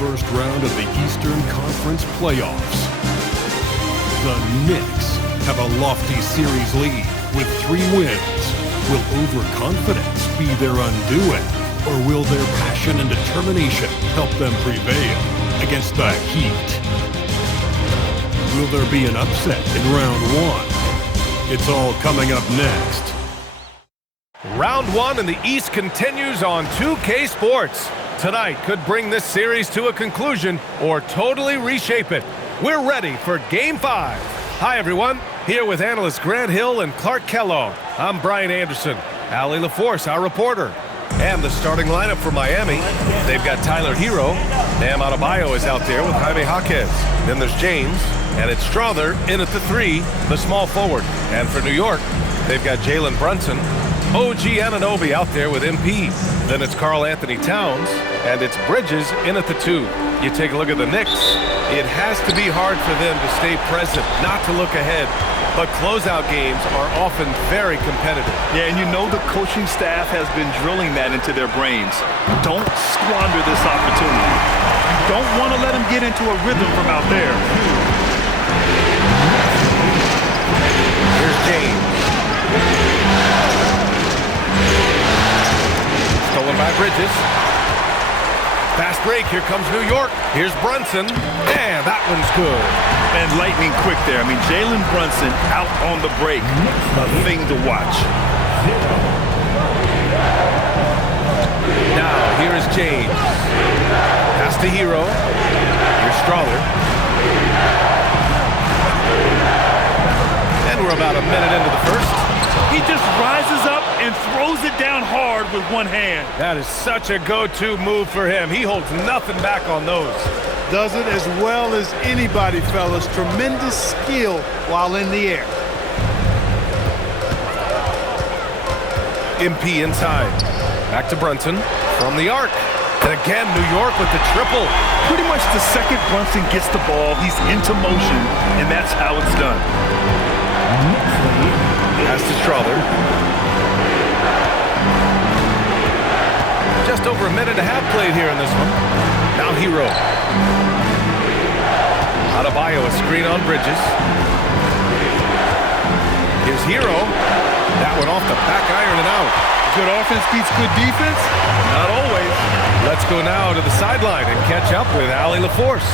first round of the Eastern Conference playoffs. The Knicks have a lofty series lead with 3 wins. Will overconfidence be their undoing, or will their passion and determination help them prevail against the Heat? Will there be an upset in round 1? It's all coming up next. Round 1 in the East continues on 2K Sports. Tonight could bring this series to a conclusion or totally reshape it. We're ready for Game 5. Hi, everyone. Here with analysts Grant Hill and Clark Kellogg. I'm Brian Anderson. Allie LaForce, our reporter. And the starting lineup for Miami. They've got Tyler Hero. Bam Adebayo is out there with Jaime Jaquez. Then there's James. And it's Strawther in at the 3, the small forward. And for New York, they've got Jalen Brunson. OG Anunoby out there with MP. Then it's Karl Anthony Towns. And it's Bridges in at the 2. You take a look at the Knicks. It has to be hard for them to stay present, not to look ahead. But closeout games are often very competitive. Yeah, and you know the coaching staff has been drilling that into their brains. Don't squander this opportunity. You don't want to let them get into a rhythm from out there. Here's James. Stolen by Bridges. Fast break, here comes New York. Here's Brunson, and that one's good. And lightning quick there. I mean, Jalen Brunson out on the break. A thing to watch. Now, here is James. Pass to Hero. Here's Strawther. And we're about a minute into the first. He just rises up and throws it down hard with one hand. That is such a go-to move for him. He holds nothing back on those. Does it as well as anybody, fellas. Tremendous skill while in the air. MP inside. Back to Brunson from the arc. And again, New York with the triple. Pretty much the second Brunson gets the ball, he's into motion, and that's how it's done. Pass to Strawther. Just over a minute and a half played here in this one. Now Hero. Adebayo, a screen on Bridges. Here's Hero. That one off the back iron and out. Good offense beats good defense? Not always. Let's go now to the sideline and catch up with Allie LaForce.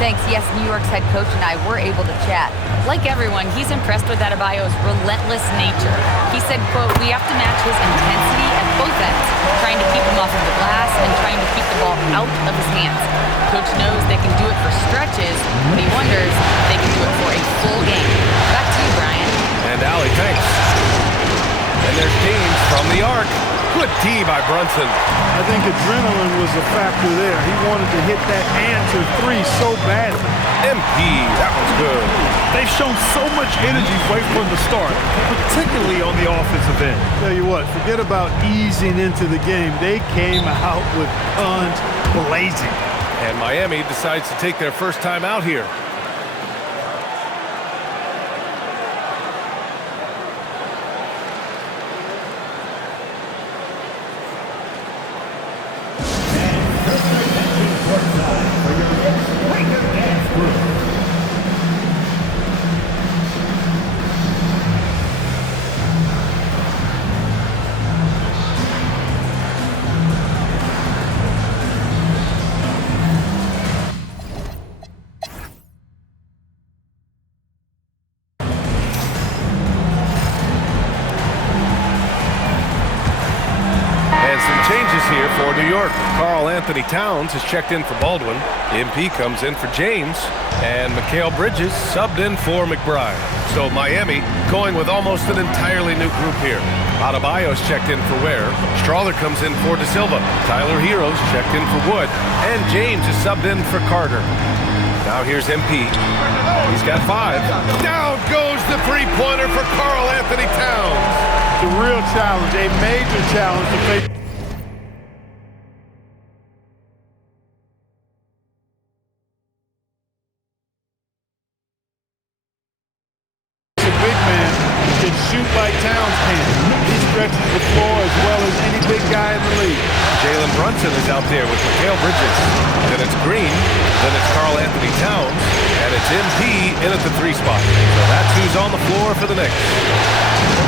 Thanks. Yes, New York's head coach and I were able to chat. Like everyone, he's impressed with Adebayo's relentless nature. He said, quote, "We have to match his intensity at both ends, trying to keep him off of the glass and trying to keep the ball out of his hands. Coach knows they can do it for stretches, but he wonders if they can do it for a full game." Back to you, Brian. And Allie, thanks. And there's James from the arc. Good D by Brunson. I think adrenaline was a factor there. He wanted to hit that answer 3 so badly. MP, that was good. They've shown so much energy right from the start, particularly on the offensive end. Tell you what, forget about easing into the game. They came out with guns blazing. And Miami decides to take their first time out here. Changes here for New York. Karl Anthony Towns has checked in for Baldwin. MP comes in for James. And Mikal Bridges subbed in for McBride. So Miami going with almost an entirely new group here. Adebayo's checked in for Ware. Strawther comes in for De Silva. Tyler Hero's checked in for Wood. And James is subbed in for Carter. Now here's MP. He's got 5. Down goes the three-pointer for Karl Anthony Towns. It's a real challenge, a major challenge to face. Shoot like Towns can. He stretches the floor as well as any big guy in the league. Jalen Brunson is out there with Mikal Bridges. Then it's Green. Then it's Karl Anthony Towns. And it's MP in at the 3 spot. So that's who's on the floor for the Knicks.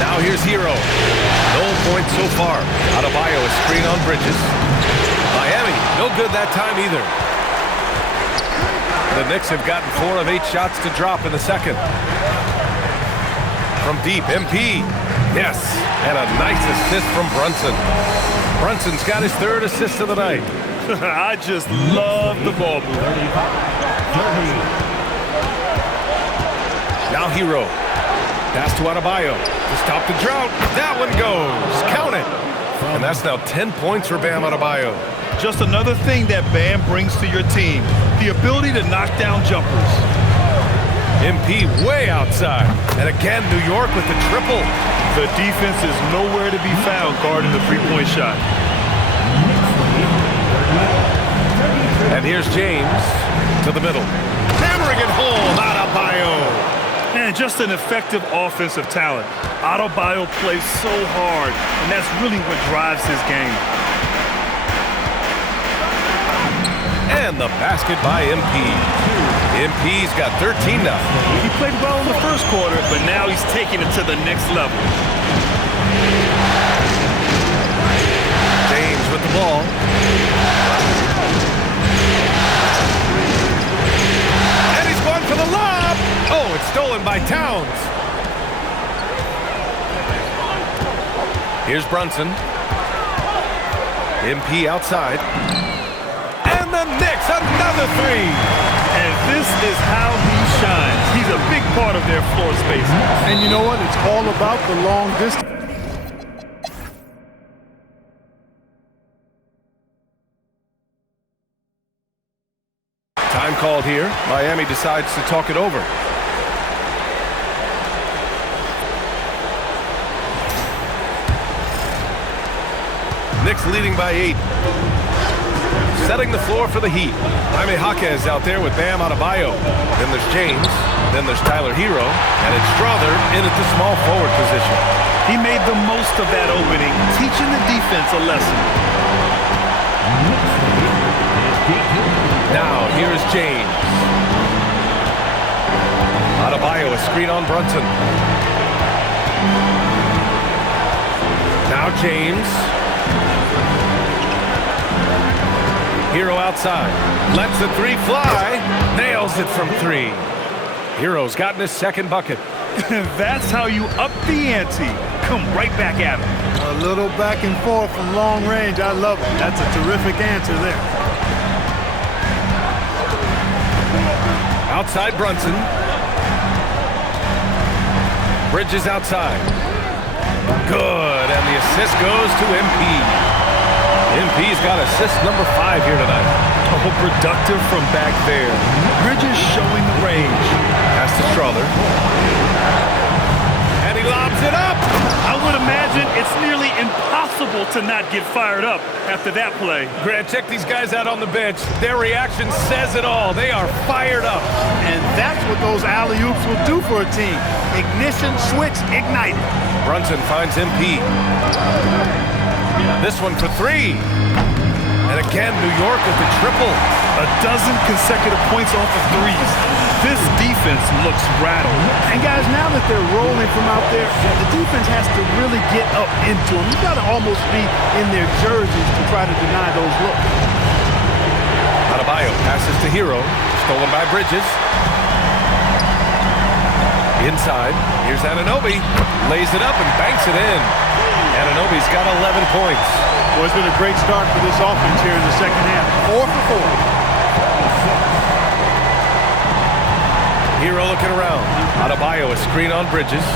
Now here's Hero. No points so far. Adebayo is screen on Bridges. Miami, no good that time either. The Knicks have gotten 4 of 8 shots to drop in the second. From deep, MP. Yes, and a nice assist from Brunson. Brunson's got his 3rd assist of the night. I just love the ball movement. Now Hero. Pass to Adebayo to stop the drought. That one goes. Count it. And that's now 10 points for Bam Adebayo. Just another thing that Bam brings to your team. The ability to knock down jumpers. MP way outside. And again, New York with the triple. The defense is nowhere to be found guarding the 3-point shot. And here's James to the middle. Hammering it home. Adebayo. And just an effective offensive talent. Adebayo plays so hard, and that's really what drives his game. And the basket by MP. MP's got 13 now. He played well in the first quarter, but now he's taking it to the next level. James with the ball. And he's going for the lob. Oh, it's stolen by Towns. Here's Brunson. MP outside. And the Knicks, another 3. And this is how he shines. He's a big part of their floor space. And you know what? It's all about the long distance. Time called here. Miami decides to talk it over. Knicks leading by 8. Setting the floor for the Heat. Jaime Jaquez out there with Bam Adebayo. Then there's James. Then there's Tyler Hero. And it's Strother in at the small forward position. He made the most of that opening, teaching the defense a lesson. Now, here's James. Adebayo, a screen on Brunson. Now James. Hero outside. Lets the 3 fly. Nails it from 3. Hero's gotten his 2nd bucket. That's how you up the ante. Come right back at him. A little back and forth from long range. I love it. That's a terrific answer there. Outside Brunson. Bridges outside. Good, and the assist goes to MP. MP's got assist number 5 here tonight. Oh, productive from back there. Bridges showing the range. Pass to Strother. And he lobs it up. I would imagine it's nearly impossible to not get fired up after that play. Grant, check these guys out on the bench. Their reaction says it all. They are fired up. And that's what those alley-oops will do for a team. Ignition, switch, ignited. Brunson finds MP. This one for 3. And again, New York with the triple. A dozen consecutive points off of 3s. This defense looks rattled. And guys, now that they're rolling from out there, the defense has to really get up into them. You've got to almost be in their jerseys to try to deny those looks. Adebayo passes to Hero. Stolen by Bridges. Inside. Here's Anunoby. Lays it up and banks it in. Anunoby's got 11 points. Well, it's been a great start for this offense here in the second half. 4 for 4. Hero looking around. Adebayo, a screen on Bridges.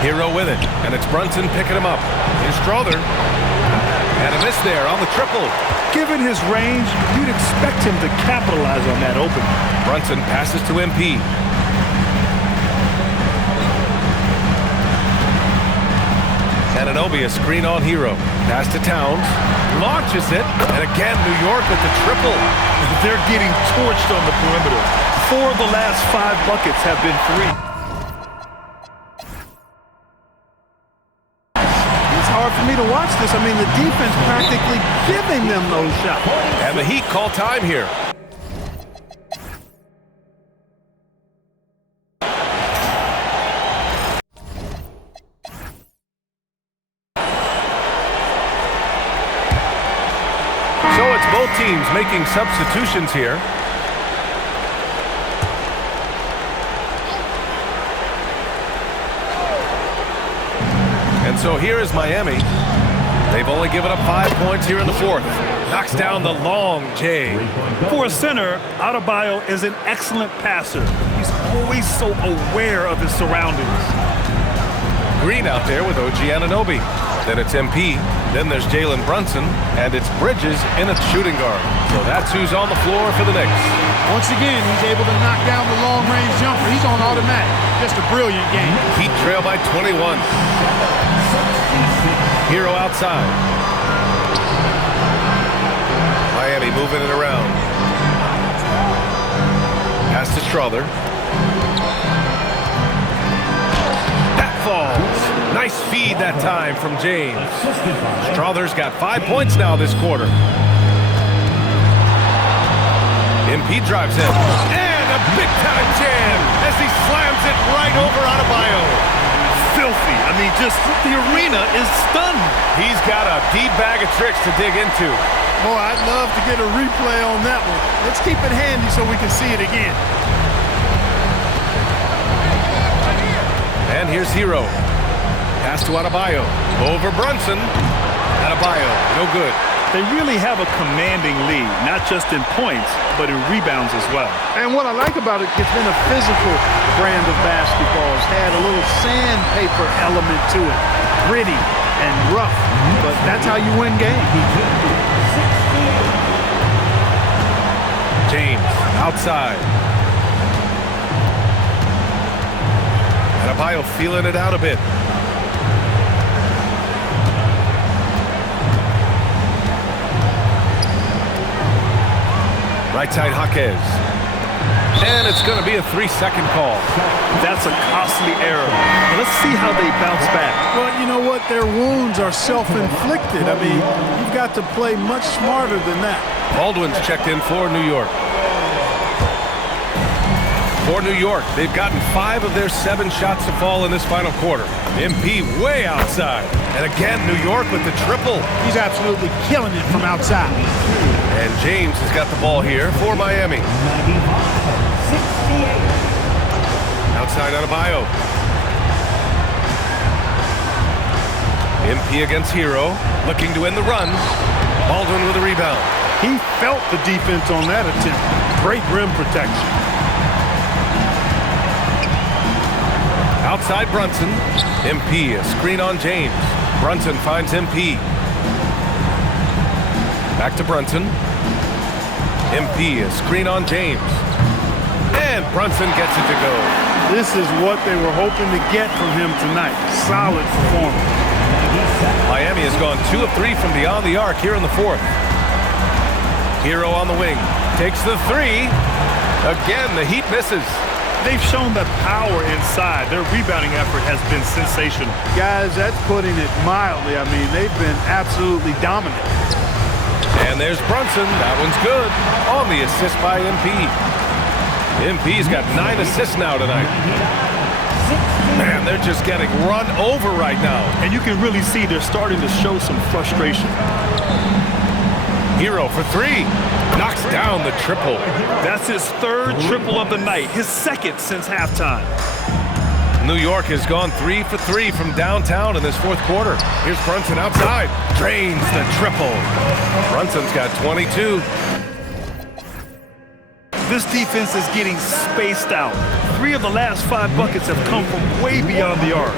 Hero with it. And it's Brunson picking him up. Here's Strother. And a miss there on the triple. Given his range, you'd expect him to capitalize on that opening. Brunson passes to MP. Anunoby, a screen on Hero. Pass to Towns. Launches it. And again, New York with the triple. They're getting torched on the perimeter. 4 of the last 5 buckets have been 3. It's hard for me to watch this. I mean, the defense practically giving them those shots. And the Heat call time here. So it's both teams making substitutions here. And so here is Miami. They've only given up 5 points here in the fourth. Knocks down the long J. For a center, Adebayo is an excellent passer. He's always so aware of his surroundings. Green out there with OG Anunoby. Then it's MP. Then there's Jalen Brunson. And it's Bridges in its shooting guard. So that's who's on the floor for the Knicks. Once again, he's able to knock down the long-range jumper. He's on automatic. Just a brilliant game. Heat trail by 21. Hero outside. Miami moving it around. Pass to Strother. That falls. Nice feed that time from James. Strother's got 5 points now this quarter. MP drives in. And a big-time jam as he slams it right over Adebayo. Filthy. I mean, just the arena is stunned. He's got a deep bag of tricks to dig into. Boy, I'd love to get a replay on that one. Let's keep it handy so we can see it again. And here's Hero. Pass to Adebayo. Over Brunson. Adebayo, no good. They really have a commanding lead, not just in points, but in rebounds as well. And what I like about it, it's been a physical brand of basketball. It's had a little sandpaper element to it. Gritty and rough, but that's how you win games. James, outside. Adebayo feeling it out a bit. Right side, Jaquez. And it's going to be a 3-second call. That's a costly error. Let's see how they bounce back. Well, you know what? Their wounds are self-inflicted. I mean, you've got to play much smarter than that. Baldwin's checked in for New York. For New York, they've gotten 5 of their 7 shots to fall in this final quarter. MP way outside. And again, New York with the triple. He's absolutely killing it from outside. And James has got the ball here for Miami. Outside Adebayo. MP against Hero, looking to win the run. Baldwin with a rebound. He felt the defense on that attempt. Great rim protection. Outside Brunson. MP, a screen on James. Brunson finds MP. Back to Brunson. MP, a screen on James. And Brunson gets it to go. This is what they were hoping to get from him tonight. Solid performance. Miami has gone 2 of 3 from beyond the arc here in the fourth. Hero on the wing. Takes the 3. Again, the Heat misses. They've shown that power inside. Their rebounding effort has been sensational. Guys, that's putting it mildly. I mean, they've been absolutely dominant. And there's Brunson. That one's good. On the assist by MP. MP's got 9 assists now tonight. Man, they're just getting run over right now. And you can really see they're starting to show some frustration. Hero for 3. Knocks down the triple. That's his 3rd triple of the night. His 2nd since halftime. New York has gone 3 for 3 from downtown in this fourth quarter. Here's Brunson outside. Drains the triple. Brunson's got 22. This defense is getting spaced out. 3 of the last 5 buckets have come from way beyond the arc.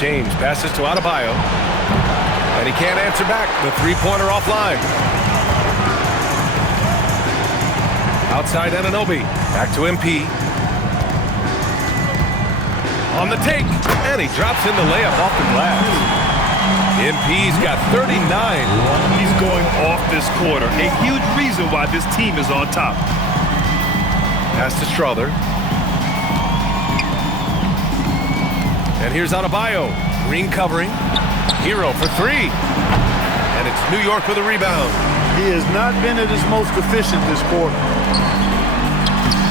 James passes to Adebayo. And he can't answer back. The 3-pointer offline. Outside Anunoby. Back to MP. On the take. And he drops in the layup off the glass. MP's got 39. He's going off this quarter. A huge reason why this team is on top. Pass to Strother. And here's Adebayo. Green covering. Hero for three. And it's New York with a rebound. He has not been at his most efficient this quarter.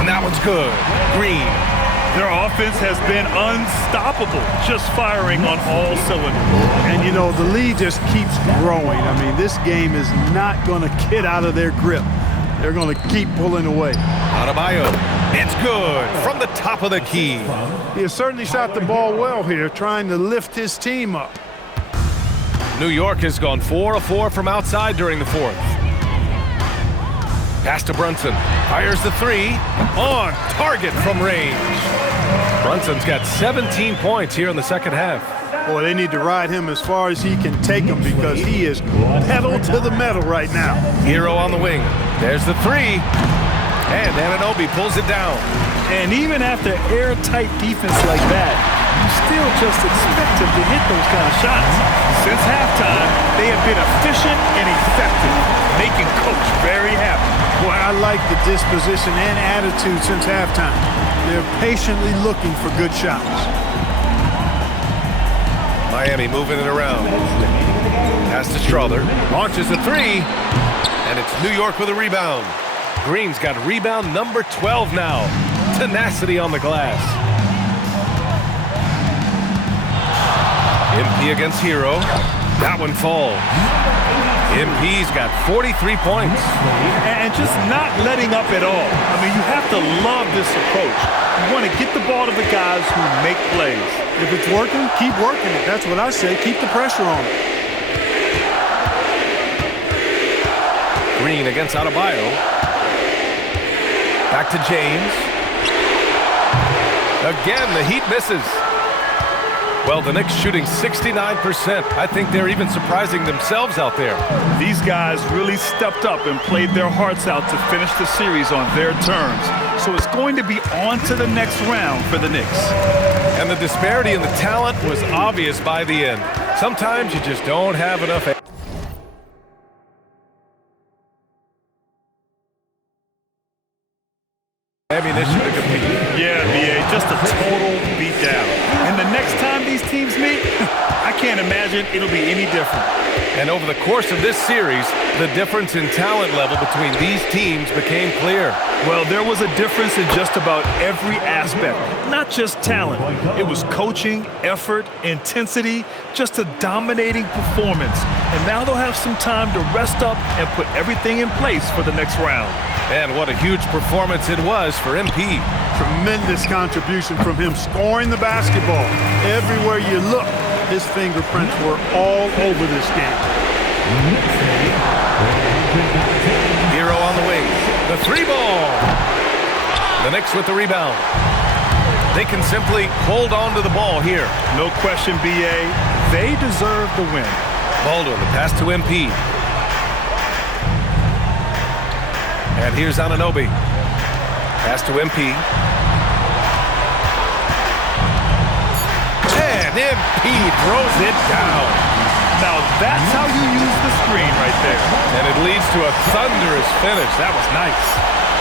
And that one's good. Green. Their offense has been unstoppable, just firing on all cylinders. And, you know, the lead just keeps growing. I mean, this game is not going to get out of their grip. They're going to keep pulling away. Adebayo. It's good from the top of the key. He has certainly shot the ball well here, trying to lift his team up. New York has gone 4 of 4 from outside during the fourth. Pass to Brunson. Fires the three. On target from range. Brunson's got 17 points here in the second half. Boy, they need to ride him as far as he can take him because he is pedal to the metal right now. Hero on the wing. There's the three. And Anunoby pulls it down. And even after airtight defense like that, you still just expect him to hit those kind of shots. Since halftime, they have been efficient and effective, making Coach very happy. Boy, I like the disposition and attitude since halftime. They're patiently looking for good shots. Miami moving it around. Pass to Strother. Launches a three. And it's New York with a rebound. Green's got rebound number 12 now. Tenacity on the glass. MP against Hero. That one falls. MP's got 43 points. And just not letting up at all. I mean, you have to love this approach. You want to get the ball to the guys who make plays. If it's working, keep working it. That's what I say. Keep the pressure on it. Green against Adebayo. Back to James. Again, the Heat misses. Well, the Knicks shooting 69%. I think they're even surprising themselves out there. These guys really stepped up and played their hearts out to finish the series on their terms. So it's going to be on to the next round for the Knicks. And the disparity in the talent was obvious by the end. Sometimes you just don't have enough ammunition to compete. Yeah, B.A., just a total beatdown. And the next time these teams meet, I can't imagine it'll be any different. And over the course of this series, the difference in talent level between these teams became clear. Well, there was a difference in just about every aspect, not just talent. It was coaching, effort, intensity, just a dominating performance. And now they'll have some time to rest up and put everything in place for the next round. And what a huge performance it was for MP. Tremendous contribution from him scoring the basketball. Everywhere you look, his fingerprints were all over this game. Hero on the wing. The three ball. The Knicks with the rebound. They can simply hold on to the ball here. No question, B.A. They deserve the win. Baldwin, the pass to MP. And here's Anunoby. Pass to MP. And MP throws it down. Now that's how you use the screen right there. And it leads to a thunderous finish. That was nice.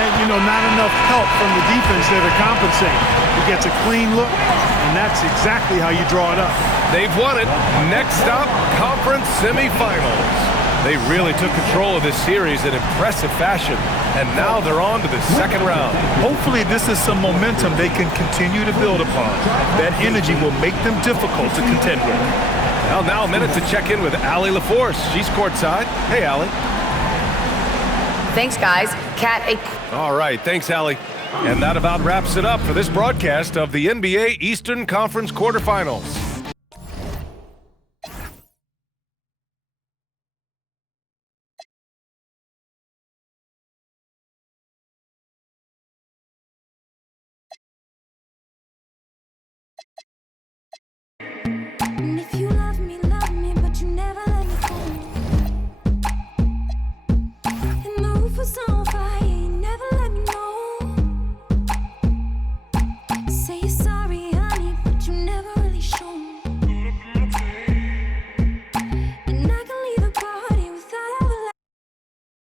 And, you know, not enough help from the defense there to compensate. He gets a clean look, and that's exactly how you draw it up. They've won it. Next stop, conference semifinals. They really took control of this series in impressive fashion, and now they're on to the second round. Hopefully this is some momentum they can continue to build upon. That energy will make them difficult to contend with. Well, now a minute to check in with Allie LaForce. She's courtside. Hey, Allie. Thanks, guys. Kat, All right, thanks, Allie. And that about wraps it up for this broadcast of the NBA Eastern Conference quarterfinals.